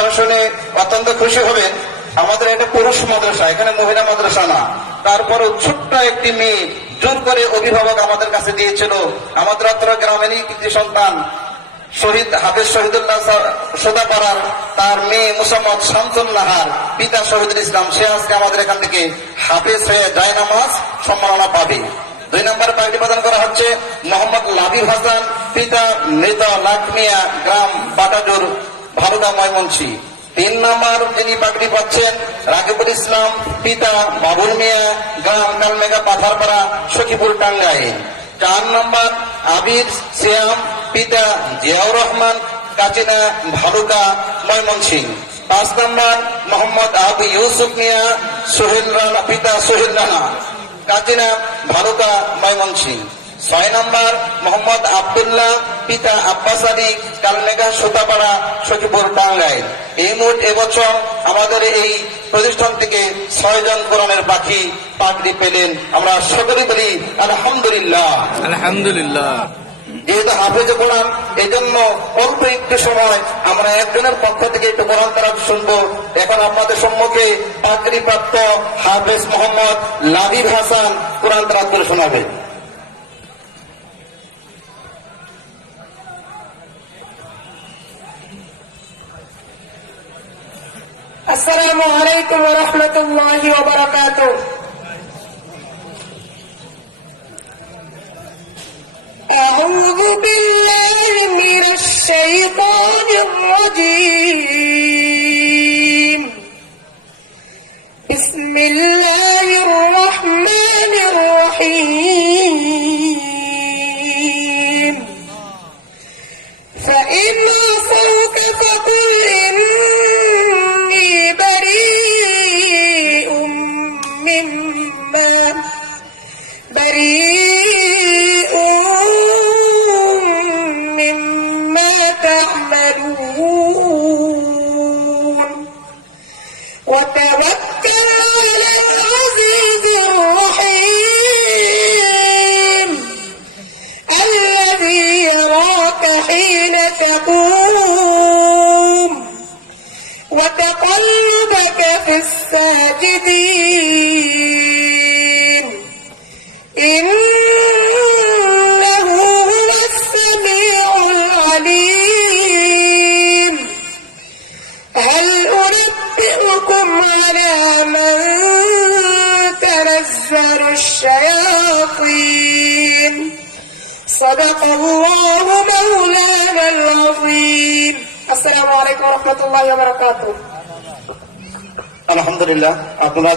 কথা শুনে অত্যন্ত খুশি হবেন। আমাদের এটা পুরুষ মাদ্রাসা, এখানে মহিলা মাদ্রাসা না। তারপরে ছোট্ট একটি মেয়ে জোর করে অভিভাবক আমাদের কাছে দিয়েছিল। আমাদের অত্র গ্রামেরই কৃতি সন্তান শহীদ হাফেজ শহীদুল্লাহ সোদাপাড়ার তার মেয়ে মোসাম্মদ শামসুল্লাহার পিতা শহীদুল ইসলাম, সে আজকে আমাদের এখান থেকে হাফেজ হয়ে জায়নামাজ সম্মাননা পাবে। 2 নম্বর পাগড়ি প্রদান করা হচ্ছে মোহাম্মদ লাবিব হাসান, পিতা মৃত লাখমিয়া, গ্রাম বাটাজোর, ভালুদা, ময়মনসিংহ। 3 নম্বর যিনি পাগড়ি পাচ্ছেন রাকিবুল ইসলাম, পিতা বাবুল মিয়া, গ্রাম কালমেঘা, পাথারপাড়া, সখীপুর, টাঙ্গাইল। 4 নম্বর আবির সিয়াম, পিতা জিয়াউর রহমান, কাচিনা, ভালুকা, ময়মনসিংহ। 5 নম্বর মোহাম্মদ আবু ইউসুফ মিয়া, সোহেল রানা, পিতা সোহেল রানা, কাচিনা, ভালুকা, ময়মনসিংহ। 6 নম্বর মোহাম্মদ আব্দুল্লাহ, পিতা আব্বাস আলী, কালমেঘা, সুতাপাড়া, সখীপুর, টাঙ্গাইল। এই মোট এবছর আমাদের এই প্রতিষ্ঠান থেকে 6 জন কোরআনের পাখি পাগড়ি পেলেন। আমরা সকলে বলি আলহামদুলিল্লাহ, আলহামদুলিল্লাহ। যেহেতু হাফেজে কোরআন, এই জন্য অল্প একটু সময় আমরা একজনের পক্ষ থেকে একটু কোরআন তারা শুনবো। এখন আপনাদের সম্মুখে পাগড়ি প্রাপ্ত হাফেজ মোহাম্মদ লাবিব হাসান কোরআন তারা করে শোনাবেন। আসসালামু আলাইকুম ওয়া রাহমাতুল্লাহি ওয়া বারাকাতুহু। أعوذ بالله من الشيطان الرجيم. بسم الله الرحمن الرحيم. فإن عصوك فقل إني بريء مما تعملون وتوكل على العزيز الرحيم الذي يراك حين تقوم وتقلبك في الساجدين إنه هو السميع العليم. هل أنبئكم على من تنزل الشياطين؟ صدق الله مولانا العظيم. السلام عليكم ورحمة الله وبركاته. আলহামদুলিল্লাহ। আপনারা